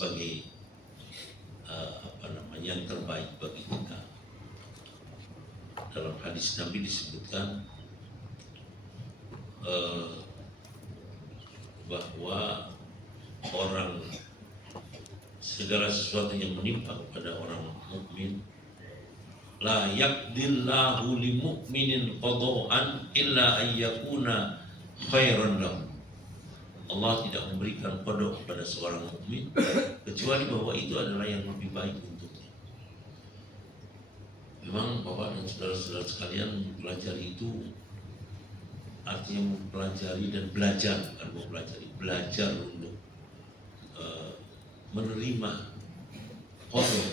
sebagai yang terbaik bagi kita. Dalam hadis Nabi disebutkan bahwa segala sesuatu yang menimpa kepada orang mukmin, la yaqdillahu li mu'minin qada'an illa ayyakuna khairan lahu. Allah tidak memberikan qada kepada seorang mukmin kecuali bahwa itu adalah yang lebih baik untuknya. Memang Bapak dan saudara-saudara sekalian, belajar itu artinya mempelajari dan belajar, bukan mempelajari, belajar untuk menerima qada.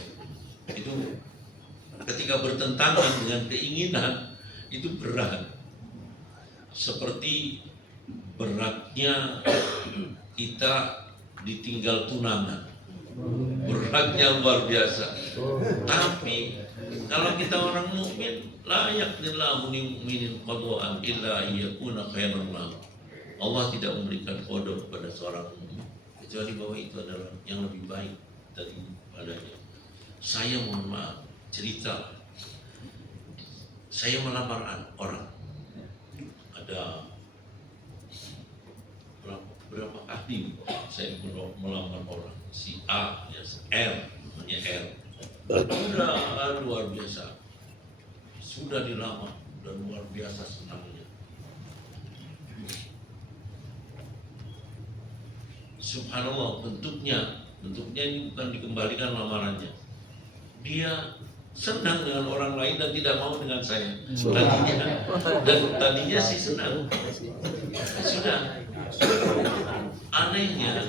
Itu ketika bertentangan dengan keinginan itu berat, seperti beratnya kita ditinggal tunangan, beratnya luar biasa. Tapi kalau kita orang mukmin, la yaqdillahu lil mu'minin qada'an illa ayyakuna khairan lahu. Allah tidak memberikan qada kepada seorang mukmin kecuali bahwa itu adalah yang lebih baik daripadanya. Saya mohon maaf, cerita, saya melamar orang, ada berapa kali saya melamar orang, si A, ya, R, namanya R, sudah luar biasa, sudah dilamar, dan luar biasa senangnya. Subhanallah, bentuknya ini bukan dikembalikan lamarannya. Dia senang dengan orang lain dan tidak mau dengan saya. Tadinya sih senang. Sudah. Anehnya,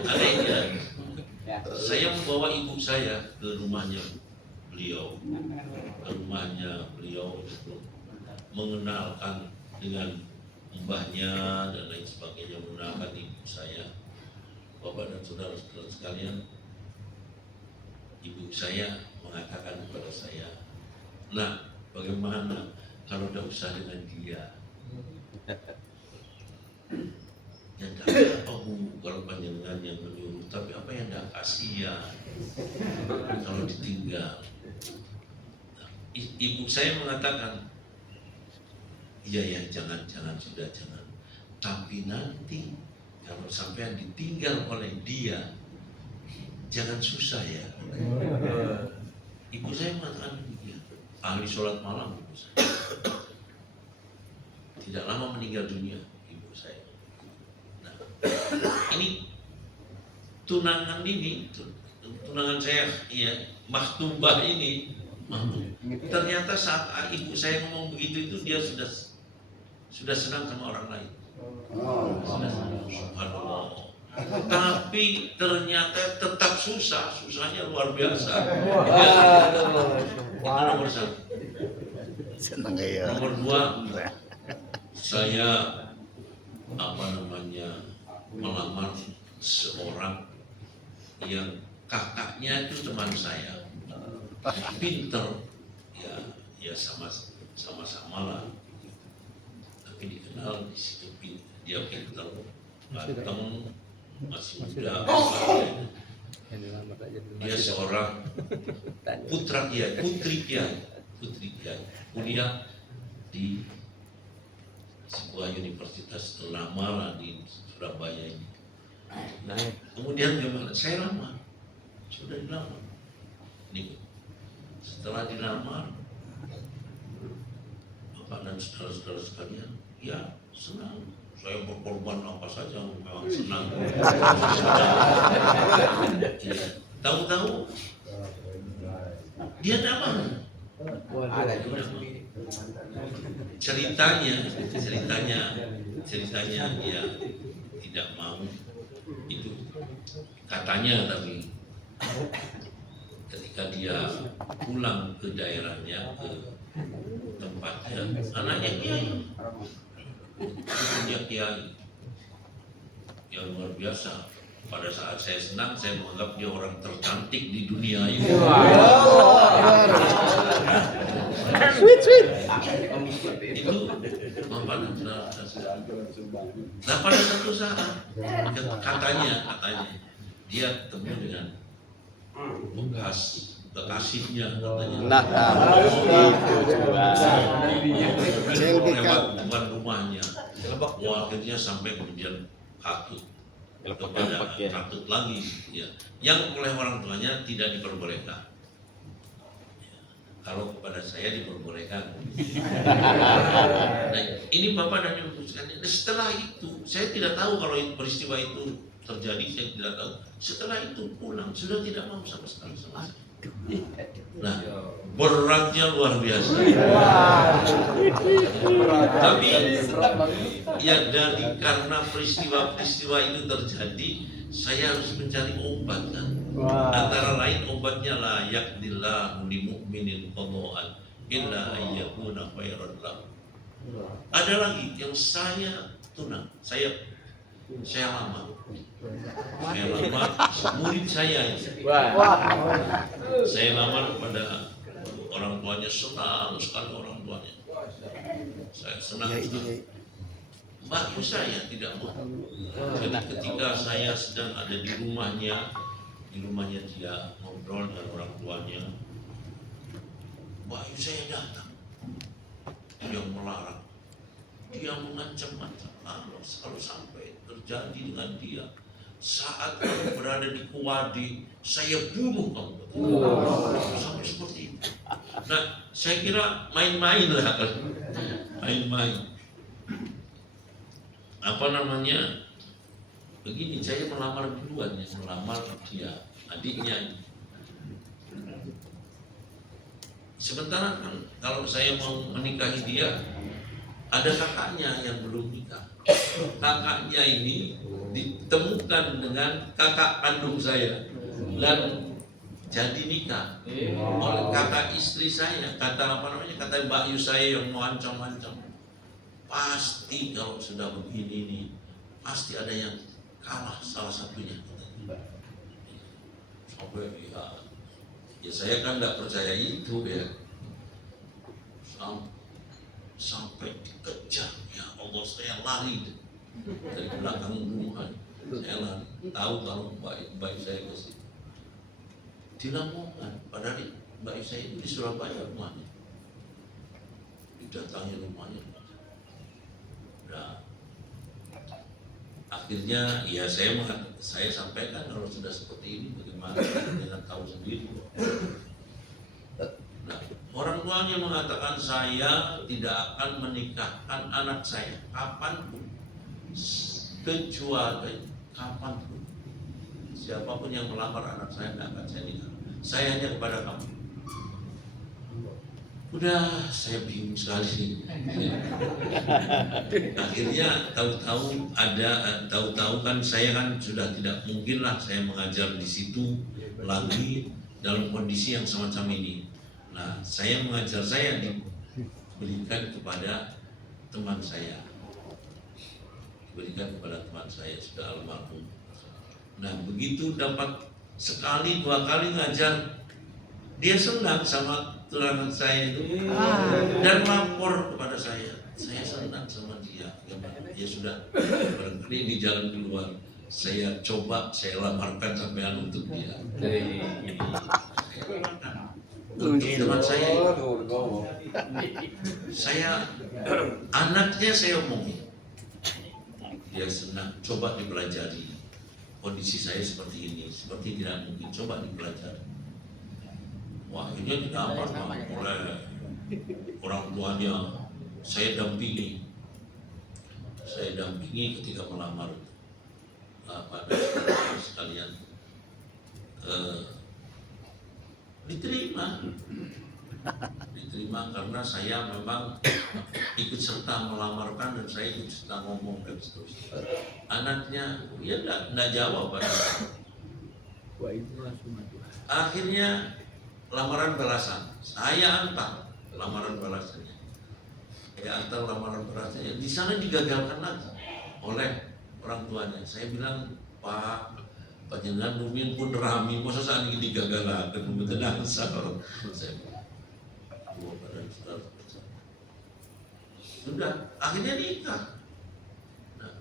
saya membawa ibu saya ke rumahnya beliau, untuk mengenalkan dengan mbahnya dan lain sebagainya, mengenalkan ibu saya. Bapak dan saudara-saudara sekalian, ibu saya mengatakan kepada saya, "Nah, bagaimana kalau udah usah dengan dia?" Ya tidak apa Bu, kalau panjenengan yang menyuruh, tapi apa yang tidak kasihan kalau ditinggal. Nah, ibu saya mengatakan, iya jangan, sudah jangan. Tapi nanti kalau sampai ditinggal oleh dia, jangan susah ya. Ibu saya mengatakan demikian. Ahli sholat malam ibu saya. Tidak lama meninggal dunia ibu saya. Nah, ini tunangan saya, ya, makhtubah ini, ternyata saat ibu saya ngomong begitu itu dia sudah senang sama orang lain. Subhanallah. Tapi ternyata tetap susahnya luar biasa. Itu nomor satu. Nomor dua, saya melamar seorang yang kakaknya itu teman saya, pinter, ya sama-sama lah. Tapi dikenal di situ dia pinter, ganteng, masih muda. Dia seorang putri kiai, kuliah di sebuah universitas ternama di Surabaya ini. Nah, kemudian gimana? Saya lamar, sudah dilamar. Ini setelah dilamar, Bapak dan saudara-saudara sekalian, ya senang. Saya berkorban apa saja, memang senang. Tahu-tahu dia nama. Ceritanya dia tidak mau itu, katanya. Tapi ketika dia pulang ke daerahnya, ke tempatnya, anaknya punya kiai yang luar biasa. Pada saat saya senang, saya menganggap dia orang tercantik di dunia ini. Sweet. Itu nah pada satu saat katanya dia ketemu dengan bekas kekasihnya katanya. Nah, itu juga. Lewat depan rumahnya. Wah, akhirnya sampai kemudian katut kepada katut lagi, ya. Yang oleh orang tuanya tidak diperbolehkan. Kalau kepada saya diperbolehkan. Nah, ini Bapak dan Ibu sekalian. Setelah itu, saya tidak tahu kalau peristiwa itu terjadi, saya tidak tahu. Setelah itu pulang, sudah tidak mau sama sekali sama saya. Nah, beratnya luar biasa. Tapi ya karena peristiwa-peristiwa itu terjadi, saya harus mencari obat kan. Antara lain obatnya la yaqdillahu li mu'minin qada'an illa ayyakuna khairan lahu. Ada lagi yang saya tunang, saya lamar. Saya lamar murid saya ini. Saya lamar kepada orang tuanya, senang sekali orang tuanya. Saya senang sekali. Mbak saya tidak mau. Jadi ketika saya sedang ada di rumahnya dia ngobrol dengan orang tuanya, Mbak saya datang. Dia melarang, dia mengancam-ancam. Kalau sampai terjadi dengan dia, saat kamu berada di Kuwadi, saya bunuh kamu. Sampai seperti itu. Nah, saya kira main-main lah kan. Main-main. Apa namanya? Begini, saya melamar duluan ya, melamar dia, adiknya. Sementara kan kalau saya mau menikahi dia, ada kakaknya yang belum nikah. Kakaknya ini ditemukan dengan kakak kandung saya dan jadi nikah oleh kakak istri saya. Kata Mbak Yu saya yang mau ancam-ancam. Pasti kalau sudah begini nih, pasti ada yang kalah salah satunya. Sampai ya saya kan tidak percaya itu ya. Sampai dikejar, ya Allah, saya lari dari belakang rumah. Saya lari, tahu kalau Mbak saya ke situ. Di Lamongan, padahal Mbak saya itu di Surabaya rumahnya. Didatangi rumahnya. Nah, akhirnya ya saya sampaikan kalau sudah seperti ini bagaimana, dengan tahu sendiri. Nah, orang tuanya mengatakan saya tidak akan menikahkan anak saya kapanpun, kecuali kapanpun. Siapapun yang melamar anak saya tidak akan saya nikah. Saya hanya kepada kamu. Udah, saya bingung sekali. Akhirnya tahu-tahu kan saya kan sudah tidak mungkin lah saya mengajar di situ lagi dalam kondisi yang semacam ini. Nah, saya mengajar, saya diberikan kepada teman saya. Diberikan kepada teman saya sudah almarhum. Nah, begitu dapat sekali dua kali ngajar, dia senang sama tunangan saya itu dan lapor kepada saya senang sama dia. Ya sudah, barangkali di jalan keluar, saya coba saya lamarkan sampean untuk dia. Untuk teman saya anaknya saya omongin, dia senang, coba dipelajari. Kondisi saya seperti ini, seperti tidak mungkin, coba dipelajari. Wah, ini didapat oleh orang tuanya. Saya dampingi ketika melamar pada sekalian, diterima karena saya memang ikut serta melamarkan dan saya ikut serta ngomong dan seterusnya. Anaknya ya enggak jawab pada. Akhirnya lamaran balasan, saya antar lamaran balasannya. Di sana digagalkan lagi oleh orang tuanya. Saya bilang, Pak panjenengan rumiyin pun rami, masa saat ini digagalaken mboten angsal. Saya bilang, sudah, akhirnya nikah. Nah,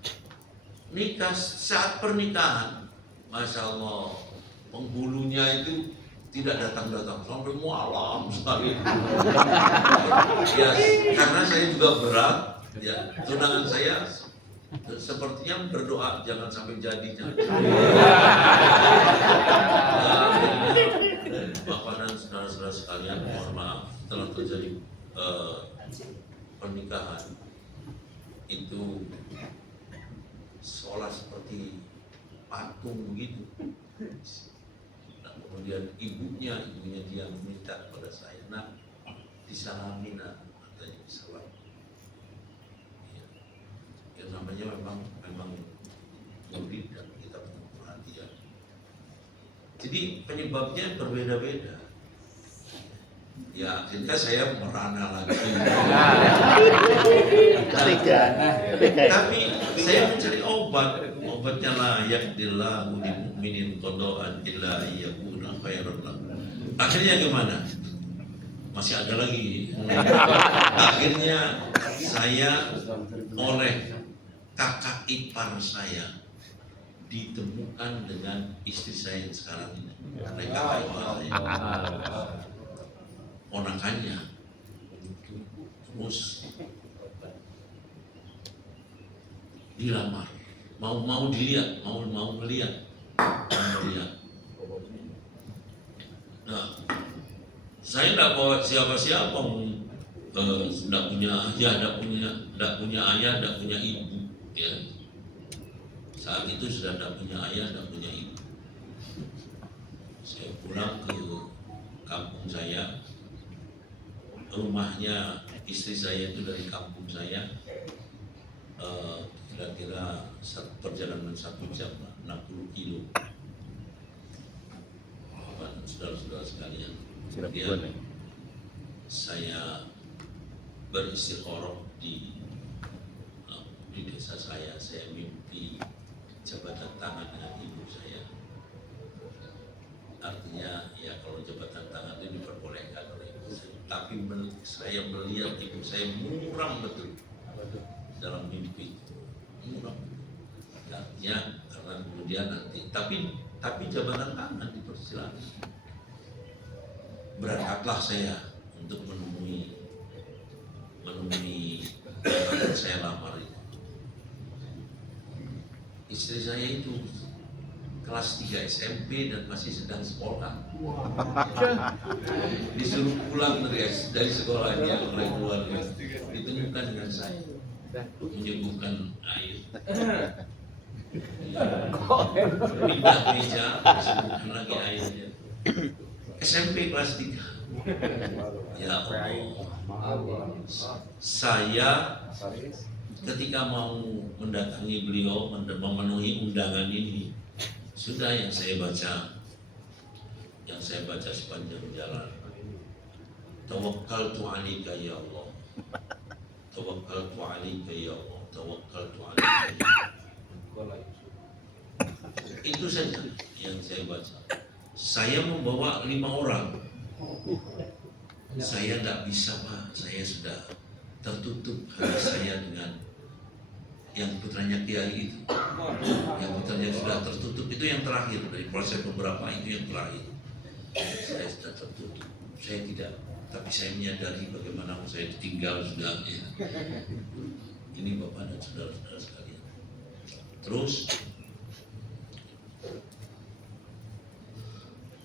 nikah saat pernikahan, Masya Allah, penghulunya itu tidak datang-datang sampai malam sekali. Ya, karena saya juga berat, ya tunangan saya sepertinya berdoa jangan sampai jadi. Bapak dan saudara-saudara sekalian, mohon maaf telah terjadi pernikahan itu seolah seperti patung begitu. Nah, kemudian ibunya dia meminta kepada saya, nak disalami nak, katanya disalam. Ya, yang namanya memang murid dan kita perlu perhatian. Jadi penyebabnya berbeda-beda. Ya, akhirnya saya merana lagi. Tapi saya mencari obatnya la yaqdillahu lil mu'minin qada'an illa yakuna khairan lahu. Akhirnya gimana? Masih ada lagi. Akhirnya saya oleh kakak ipar saya ditemukan dengan istri saya yang sekarang ini. Oleh kakak ipar saya. Ponakannya terus dilamar, mau dilihat, mau melihat. Nah, saya tidak bawa siapa-siapa, tidak punya ayah, tidak punya ibu, ya. Saat itu sudah tidak punya ayah, tidak punya ibu. Saya pulang ke kampung saya. Rumahnya istri saya itu dari kampung saya kira-kira perjalanan 1 jam, 60 kilo. Saudara-saudara sekalian, kemudian saya beristikharah di desa saya mimpi jabatan tangan dengan ibu saya. Artinya ya kalau jabatan tangan itu diperbolehkan oleh ibu saya. Tapi saya melihat ibu saya muram betul dalam mimpi, muram. Artinya karena kemudian nanti, tapi jabatan tangan dipersilakan. Berangkatlah saya untuk menemui yang saya lamar itu. Istri saya itu kelas 3 SMP dan masih sedang sekolah. Disuruh pulang dari sekolahnya oleh keluarga, ditemukan dengan saya menyembuhkan air. Pindah meja, disembuhkan lagi airnya. SMP kelas 3. Ya Allah, saya ketika mau mendatangi beliau, memenuhi undangan ini, sudah yang saya baca sepanjang jalan. Tawakkaltu 'alaika ya Allah. Tawakkaltu 'alaika ya Allah. Tawakkaltu 'alaika ya Allah. Itu saja yang saya baca. Saya membawa 5 orang. Saya tidak bisa, Pak. Saya sudah tertutup hati saya dengan yang putranya Kiai itu. Yang putranya sudah tertutup, itu yang terakhir dari proses beberapa, itu yang terakhir. Saya sudah tertutup. Saya tidak, tapi saya menyadari bagaimana saya ditinggal sudah. Ya. Ini Bapak dan saudara-saudara sekalian. Terus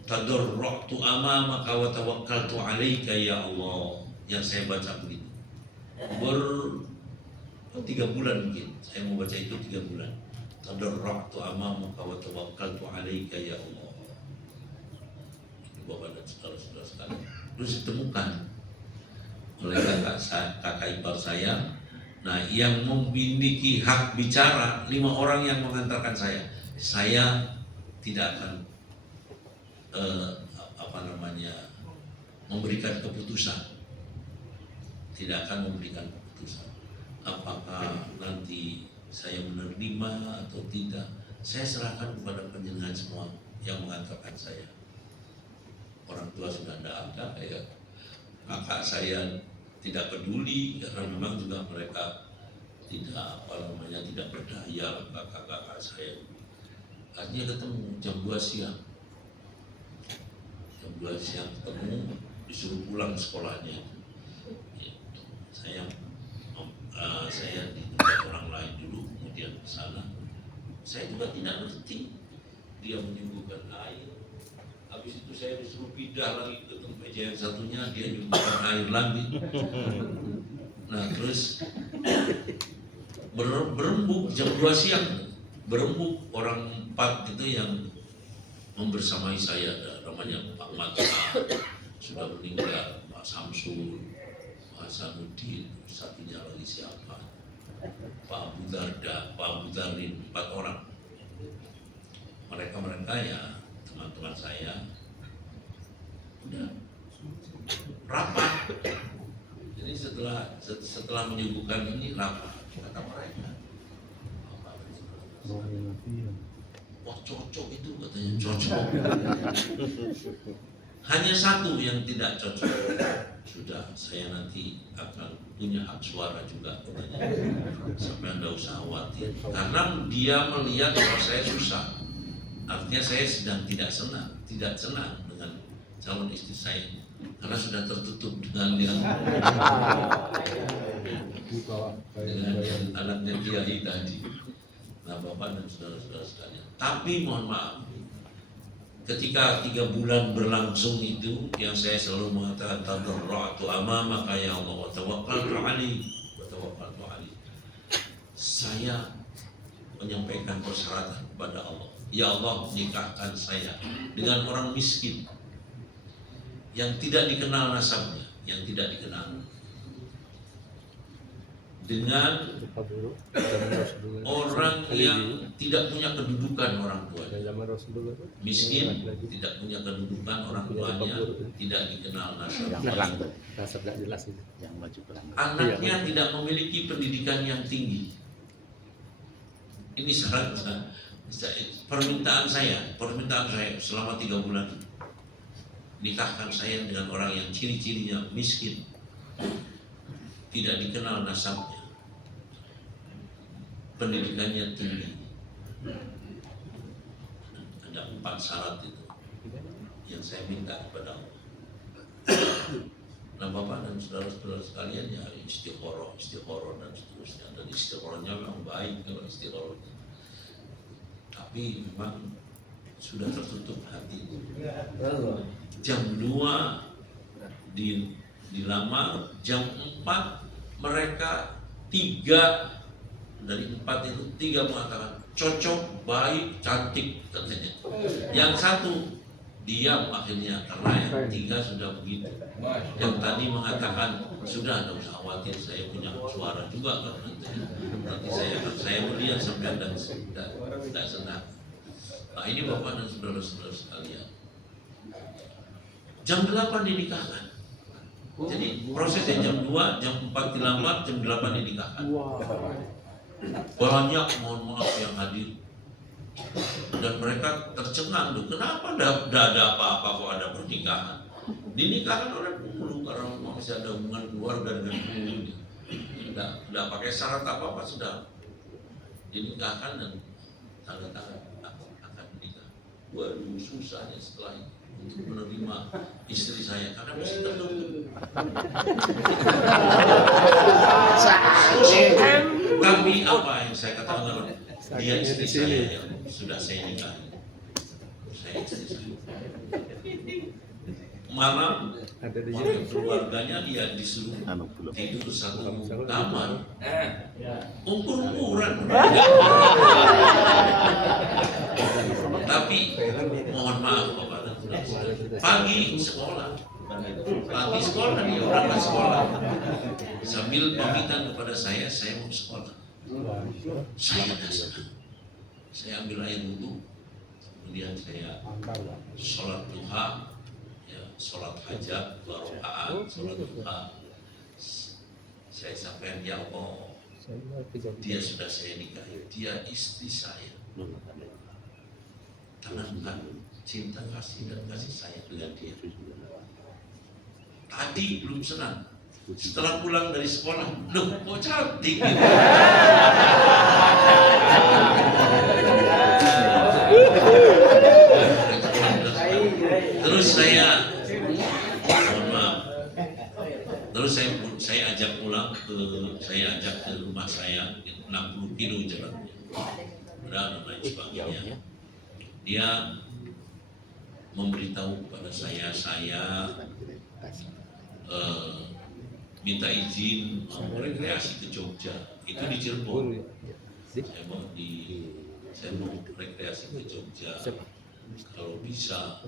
tadarra'tu amamaka wa tawakkaltu 'alaika ya Allah. Yang saya baca begitu. 3 bulan mungkin. Saya mau baca itu 3 bulan. Tadarra'tu amamaka wa tawakkaltu 'alaika ya Allah. Bapak dan saudara-saudara sekalian. Terus ditemukan oleh kakak ipar saya. Nah, yang memiliki hak bicara 5 orang yang mengantarkan saya. Saya tidak akan memberikan keputusan. Tidak akan memberikan keputusan. Apakah nanti saya menerima atau tidak, saya serahkan kepada panjenengan semua yang mengantarkan saya. Orang tua sudah tidak ada, ya. Kakak saya tidak peduli karena memang juga mereka tidak tidak berdaya, kakak-kakak saya. Akhirnya ketemu jam 2 siang. 2 siang ketemu, disuruh pulang sekolahnya. Ya, saya di tempat orang lain dulu, kemudian ke sana. Saya juga tidak ngerti. Dia menyembuhkan air. Habis itu saya disuruh pindah lagi ke tempat meja yang satunya, dia nyembuhkan air lagi. Nah terus berembuk jam 2 siang, berembuk orang 4 gitu yang membersamai saya. Namanya Pak Mata, sudah meninggal, Pak Samsul, Pak Hasanuddin, satunya lagi siapa, Pak Abu Darda, Pak Abu Darin, 4 orang. Mereka ya teman-teman saya udah rapat. Jadi setelah menyembuhkan ini rapat, kata mereka, wah cocok itu katanya, cocok. Hanya satu yang tidak cocok. Sudah, saya nanti akan punya hak suara juga katanya. Sampai Anda usah khawatir. Karena dia melihat kalau saya susah. Artinya saya sedang tidak senang dengan calon istri saya. Karena sudah tertutup dengan anaknya Kiai tadi. Nah Bapak dan saudara-saudara sekalian. Tapi mohon maaf, ketika 3 bulan berlangsung itu, yang saya selalu mengatakan tadarra'tu amamaka ya Allah wa tawakkaltu 'alaik wa tawakkaltu 'alaik. Saya menyampaikan persyaratan kepada Allah. Ya Allah, nikahkan saya dengan orang miskin yang tidak dikenal nasabnya, yang tidak dikenal, dengan orang yang tidak punya kedudukan orang tuanya, miskin, tidak punya kedudukan orang tuanya, tidak dikenal nasabnya, anaknya tidak memiliki pendidikan yang tinggi. Ini syarat permintaan saya selama 3 bulan. Nikahkan saya dengan orang yang ciri-cirinya miskin, tidak dikenal nasabnya, pendidikannya tinggi. Ada 4 syarat itu yang saya minta kepada Allah. Nah Bapak dan saudara-saudara sekalian, ya istikharah dan seterusnya. Dan istikharahnya memang baik kalau istikharahnya, tapi memang sudah tertutup hati. Jam 2 dilamar, jam 4 mereka 3 dari 4 itu 3 mengatakan cocok, baik, cantik katanya. Yang 1 diam akhirnya karena yang 3 sudah begitu. Yang tadi mengatakan sudah, tidak usah khawatir, saya punya suara juga kan nanti saya melihat sampai dan tidak senang. Nah ini Bapak dan saudara-saudara sekalian, jam 8 dinikahkan. Jadi prosesnya jam 2, jam 4 dilamar, jam 8 dinikahkan. Banyak mohon maaf yang hadir. Dan mereka tercengang, kenapa tidak ada apa-apa kok ada pernikahan. Dinikahkan oleh penghulu karena masih ada hubungan keluarga dengan penghulunya. Tidak pakai syarat apa-apa, sudah dinikahkan dan tanda tangan akan menikah. Waduh, susahnya setelah itu untuk menerima istri saya karena masih tertutup. Tapi apa yang saya katakan, dia istri saya yang sudah saya nikahi. Saya istri saya. Malam keluarganya dia disuruh tidur satu kamar, ukur-ukuran. Tapi mohon maaf Bapak dan Saudara, pagi sekolah dia berangkat sekolah sambil pamitan kepada saya mau sekolah. Saya dasar, saya ambil air wudhu, kemudian saya sholat duha, sholat hajat, 2 rakaat, sholat duha. Saya sampaikan, ya Allah, dia sudah saya nikahi, dia istri saya. Tanamkan cinta kasih dan kasih sayang dengan dia. Tadi belum senang, setelah pulang dari sekolah, loh kok cantik gitu. Terus mohon maaf. Terus saya ajak pulang saya ajak ke rumah saya 60 kilo jalannya. Dan lain sebagainya. Dia memberitahu kepada saya minta izin mau rekreasi ke Jogja. Itu di Cirebon. Saya mau rekreasi ke Jogja. Kalau bisa,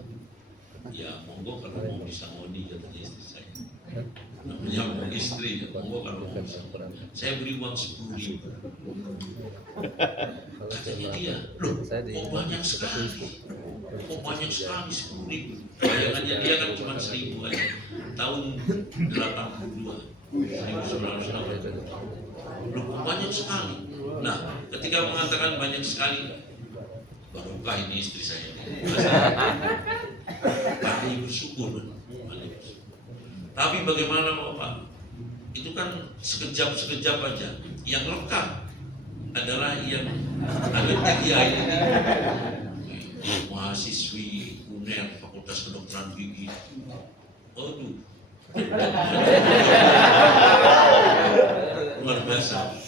ya monggo kalau mau bisa ngoni, katanya istri saya. Namanya mau istri, ya monggo kalau mau bisa. Saya beri uang 10.000. Katanya dia, loh kok banyak sekali? Kok banyak sekali 10.000? Bayangannya dia kan cuma 1.000 aja. Tahun 82, 1980. Loh kok banyak sekali? Nah, ketika mengatakan banyak sekali, barokah ini istri saya. Kami bersyukur. Tapi bagaimana Bapak? Itu kan sekejap aja. Yang lekat adalah yang anaknya kiai ini. Mahasiswi UNER Fakultas Kedokteran Gigi. Aduh. Luar biasa.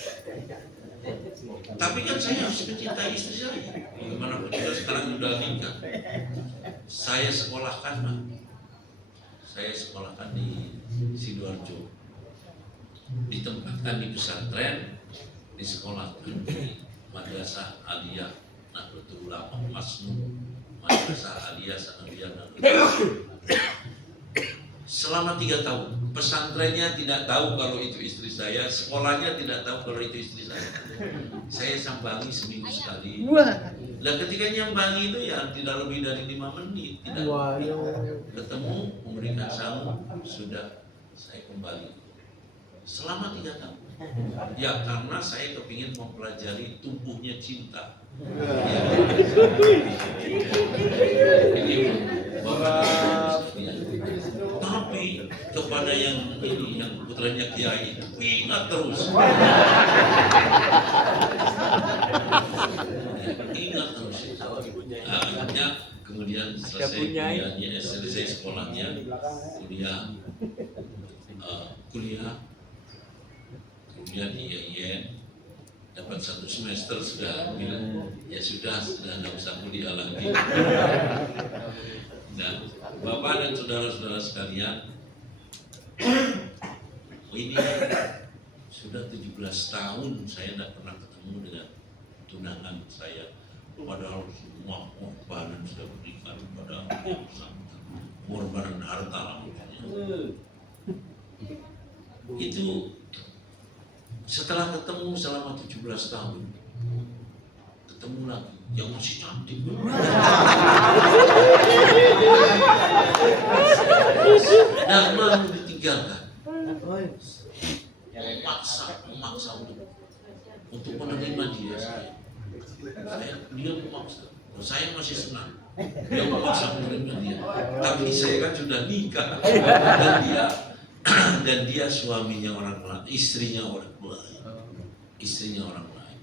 Tapi kan saya harus mencintai istri saya. Bagaimanapun juga sekarang sudah nikah. Saya sekolahkan di Sidoarjo. Ditempatkan di pesantren, disekolahkan di Madrasah Aliyah Nahdlatul Ulama Masnu, Madrasah Aliyah Sanawiyah Nahdlatul. Selama 3 tahun, pesantrennya tidak tahu kalau itu istri saya, sekolahnya tidak tahu kalau itu istri saya. Saya sambangi seminggu sekali. Dan ketika nyambangi itu ya tidak lebih dari 5 menit, tidak ketemu, memberikan salam, sudah saya kembali. Selama 3 tahun. Ya karena saya kepingin mempelajari tumbuhnya cinta. Tapi kepada yang ini, yang putranya kiai, ingat terus. Ingat terus. Akhirnya kemudian selesai sekolahnya, kuliah kemudian di IAIN dapat 1 semester sudah ambil, ya sudah nggak usah kuliah lagi. Nah, Bapak dan saudara-saudara sekalian, ini sudah 17 tahun saya tidak pernah ketemu dengan tunangan saya, padahal semua pengorbanan sudah berikan pada yang bersangkutan, pengorbanan harta lah makanya. Itu setelah ketemu selama 17 tahun, ketemu lagi yang masih cantik. Tidak mau ditinggalkan. Memaksa untuk menerima dia. Dia memaksa. Saya masih senang. Dia memaksa menerima dia. Tapi saya kan sudah nikah dan dia suaminya orang lain, istrinya orang lain.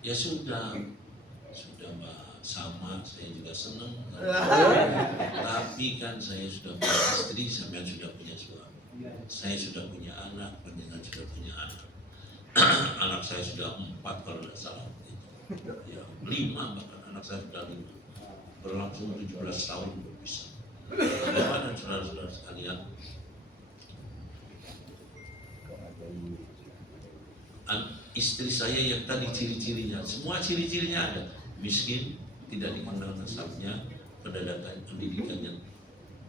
Ya sudah Mbak, sama saya juga senang. Tapi kan saya sudah punya istri, sampean sudah punya suami. Saya sudah punya anak, panjenengan sudah punya anak. Anak saya sudah 4 kalau tidak salah. Ya, 5 bahkan anak saya sudah 5. Berlangsung 17 tahun berpisah. Bapak dan saudara-saudara sekalian, istri saya yang tadi ciri-cirinya, semua ciri-cirinya ada. Miskin, tidak dikenal nasabnya, pendidikannya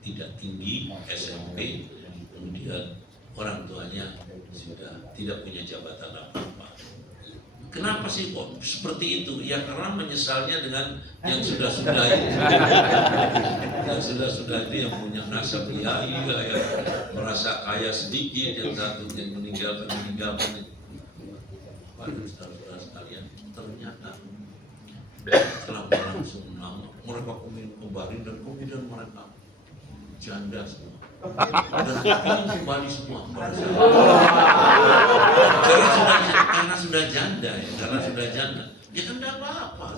tidak tinggi, SMP, kemudian orang tuanya sudah tidak punya jabatan apa-apa. Kenapa sih kok seperti itu? Ya karena menyesalnya dengan yang sudah-sudah itu. Yang sudah-sudah itu yang punya nasab kiai, yang merasa kaya sedikit, yang satu yang meninggalkan. Pada saudara-saudara sekalian, ternyata setelah berlangsung lama, mereka kembali dan kemudian mereka janda semua. Dan ingin kembali semua pada saya. Karena sudah janda ya, ya kan tidak apa-apa.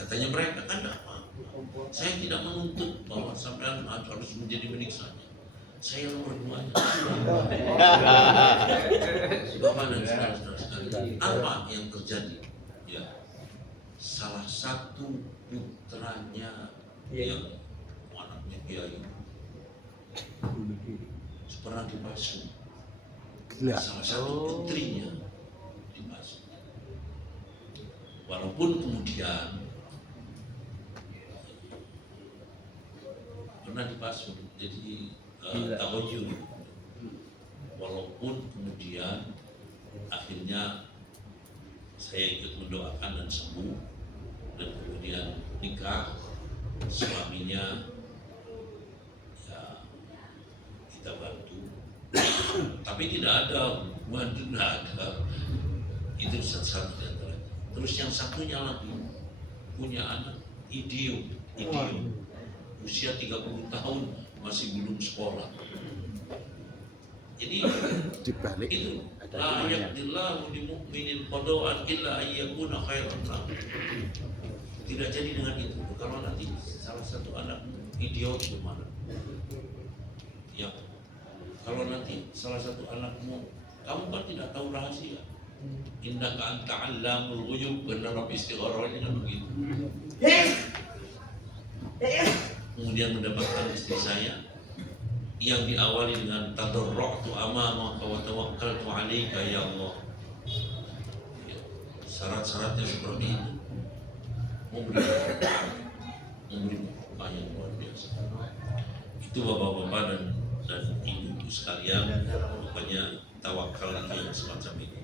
Katanya mereka kan tidak apa-apa. Saya tidak menuntut bahwa sampean harus menjadi milik saya nomor 2-nya. Bapak dan saudara-saudara sekalian, apa yang terjadi? Ya, salah satu putranya yang anaknya Kiai pernah dibasuh. Salah satu putrinya dibasuh. Walaupun kemudian pernah dibasuh, jadi tawayyul. Walaupun kemudian akhirnya saya ikut mendoakan dan sembuh, dan kemudian nikah, suaminya ya kita bantu, tapi tidak ada bantu, tidak ada. Itu satu di antaranya. Terus yang satunya lagi punya anak idiom usia 30 tahun masih belum sekolah. Jadi itu la yaqdillahu li mu'minin qada'an illa ayyakuna khairan lahu. Tidak jadi dengan itu. Kalau nanti salah satu anak idiot gimana? Ya, kalau nanti salah satu anakmu, kamu kan tidak tahu rahasia. Innaka anta 'allamul ghuyub, karena Rabbi istigharahnya kan begitu. Kemudian mendapatkan istri saya yang diawali dengan tadarru'tu amamaka wa tawakkaltu 'alaika ya Allah. Ya, syarat-syaratnya seperti itu. Memberi upah yang luar biasa. Itu bapak-bapak dan ibu-ibu sekalian, pokoknya tawakal yang semacam ini.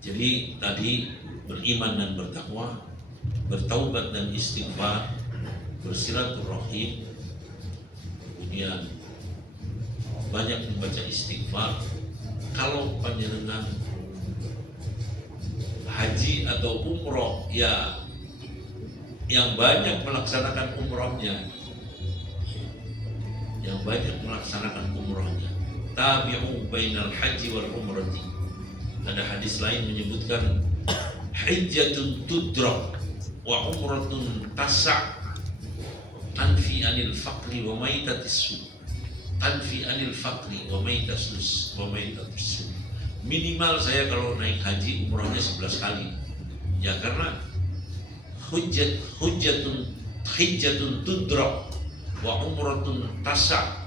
Jadi tadi beriman dan bertakwa, bertaubat dan istighfar, bersilaturahim, kemudian banyak membaca istighfar. Kalau panjenengan haji atau umroh, ya yang banyak melaksanakan umrohnya, tabi'u bainal haji wal umrati. Ada hadis lain menyebutkan hijjatun tudrak wa umratun tasa' tanfi anil faqri wa maitatis su. Tanfi anil faqri wa maitatis su. Minimal saya kalau naik haji umrohnya 11 kali. Ya karena hijjatun tudrak wa umratun tasa'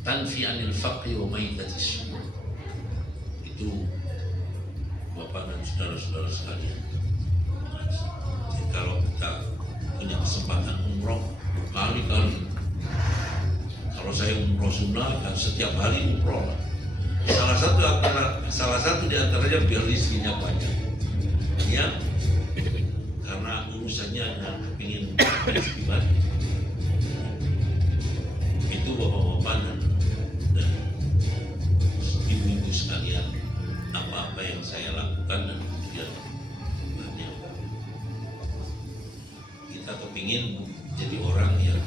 tanfi anil faqri wa maitatis su. Itu Bapak dan saudara-saudara sekalian. Jadi kalau kita punya kesempatan umroh kali-kali, kalau saya umroh sunnah ya setiap hari umroh. Salah satu di antaranya biar rezekinya banyak. Ya, karena urusannya adalah ingin rezeki banyak. Itu bapak-bapak dan ibu-ibu sekalian, apa-apa yang saya lakukan dan kemudian banyak. Kita kepingin jadi orang yang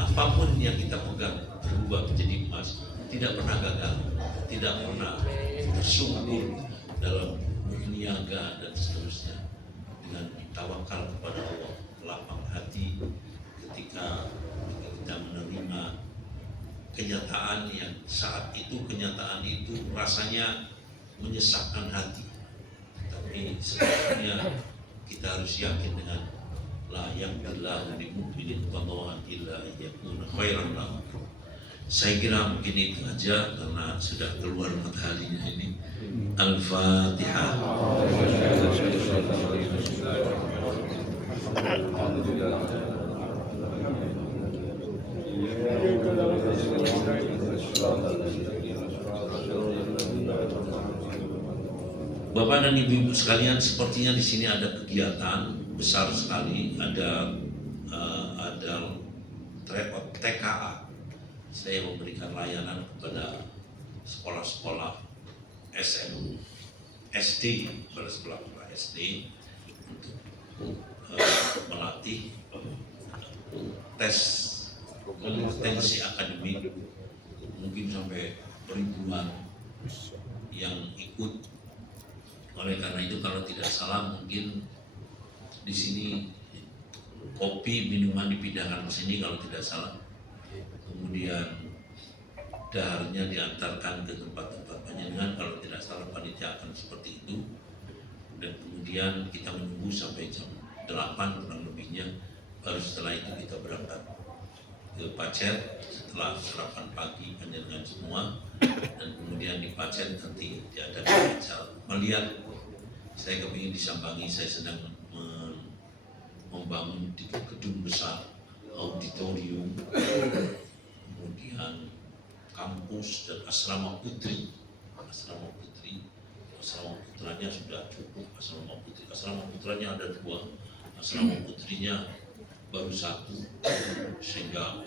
apapun yang kita pegang berubah menjadi emas, tidak pernah gagal, tidak pernah tersungkur dalam berniaga dan seterusnya, dengan tawakal kepada Allah, lapang hati ketika kita menerima kenyataan yang saat itu kenyataan itu rasanya menyesakkan hati, tapi sebenarnya kita harus yakin dengan la yaqdillahu li mu'minin qada'an illa ayyakuna khairan lahu. Saya kira mungkin itu aja karena sudah keluar mataharinya ini. Al-Fatihah. Bapak dan ibu-ibu sekalian, sepertinya di sini ada kegiatan besar sekali, ada TKA. Saya memberikan layanan kepada sekolah-sekolah SD, pada sekolah SD untuk melatih tes kompetensi akademik, mungkin sampai ribuan yang ikut. Oleh karena itu kalau tidak salah mungkin di sini kopi minuman dipindahkan ke sini kalau tidak salah. Kemudian daharnya diantarkan ke tempat-tempat panjenengan kalau tidak salah, panitia akan seperti itu. Dan kemudian kita menunggu sampai jam 8 kurang lebihnya, baru setelah itu kita berangkat ke Pacet setelah sarapan pagi panjenengan semua, dan kemudian di Pacet nanti diadakan acara. Melihat saya kepingin disambangi, saya sedang membangun di gedung besar, auditorium, kemudian kampus dan asrama putri. Asrama putranya sudah cukup. Asrama putranya ada 2, asrama putrinya baru 1, sehingga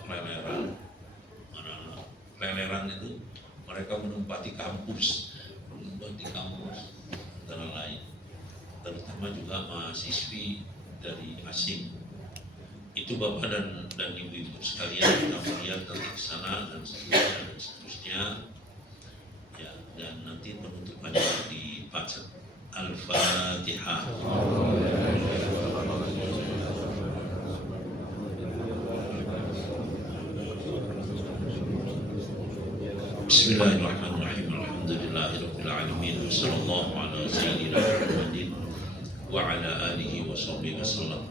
leleran itu mereka menempati kampus antara lain, terutama juga mahasiswi dari asing. Itu Bapak dan Ibu-ibu sekalian, kita melihat nanti ke sana dan seterusnya. Ya, dan nanti penutupannya di Pacet. Al-Fatihah. Bismillahirrahmanirrahim. Alhamdulillahirabbil alamin. Wassallallahu ala sayyidina Muhammadin wa ala alihi wa sahbihi wasallam.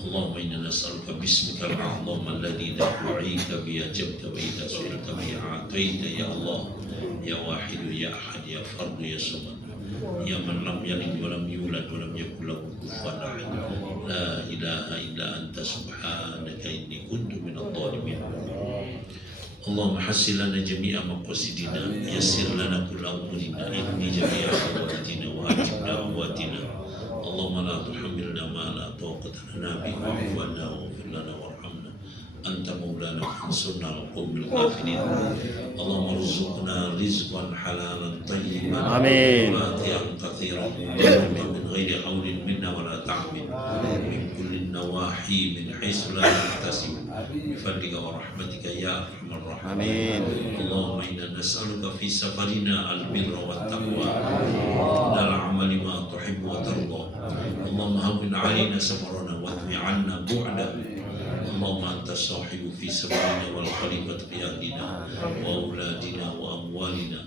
Allahumma inna nas'aluka bismika al-a'zam alladhi da'u'ika bi ajabta wa idha su'ilta bi a'taita ya Allah ya wahid ya ahad ya fard ya samad ya man lam yalid wa lam yulad wa lam yakul lahu kufuwan ahad. La ilaha illa anta subhanaka inni kuntu minadh dhalimin. Allahumma hassil lana jami'a maqasidina, yassir lana kulla umurina, inni jami'a hawatina wa ajib da'awatina. Allahumma la tuhammilna ma la taqata lana bihi wa'fu 'anna waghfir lana warhamna anta maulana fansurna 'alal qawmil kafirin. Allahumma rzuqna rizqan halalan tayyiban wafi'an kathiran min ghairi hawlin minna wa la ta'min min kulli nawahi min haitsu la nahtasib بفضلك ورحمتك يا ارحم الراحمين. اللهم انا نسالك في سفرنا البر والتقوى من العمل ما تحب وترضى. اللهم هون علينا سفرنا واثني عنا بعده. اللهم انت الصاحب في سفرنا والخليفه في اهلنا واولادنا واموالنا.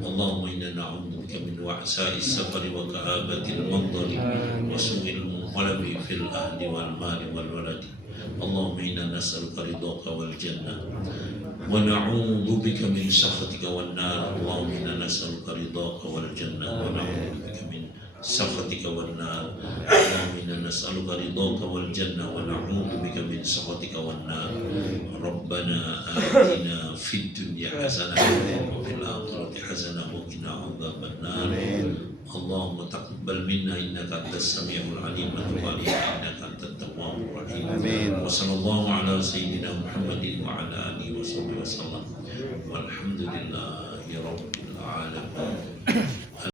اللهم انا نعوذ بك من وعساء السفر وكآبة المنظر وسوء المنقلب في الاهل والمال والولد. اللهم إنا نسألك رضاك والجنة ونعوذ بك من سخطك والنار. اللهم إنا نسألك رضاك والجنة ونعوذ بك من سخطك والنار. اللهم إنا نسألك رضاك والجنة ونعوذ بك من سخطك والنار. ربنا آتنا في الدنيا حسنة وفي الآخرة حسنة وقنا عذاب النار. اللهم تقبل منا إنك أنت السميع العليم وتب علينا إنك أنت التواب الرحيم. وصلى الله على سيدنا محمد وعلى آله وصحبه وسلم والحمد لله رب العالمين.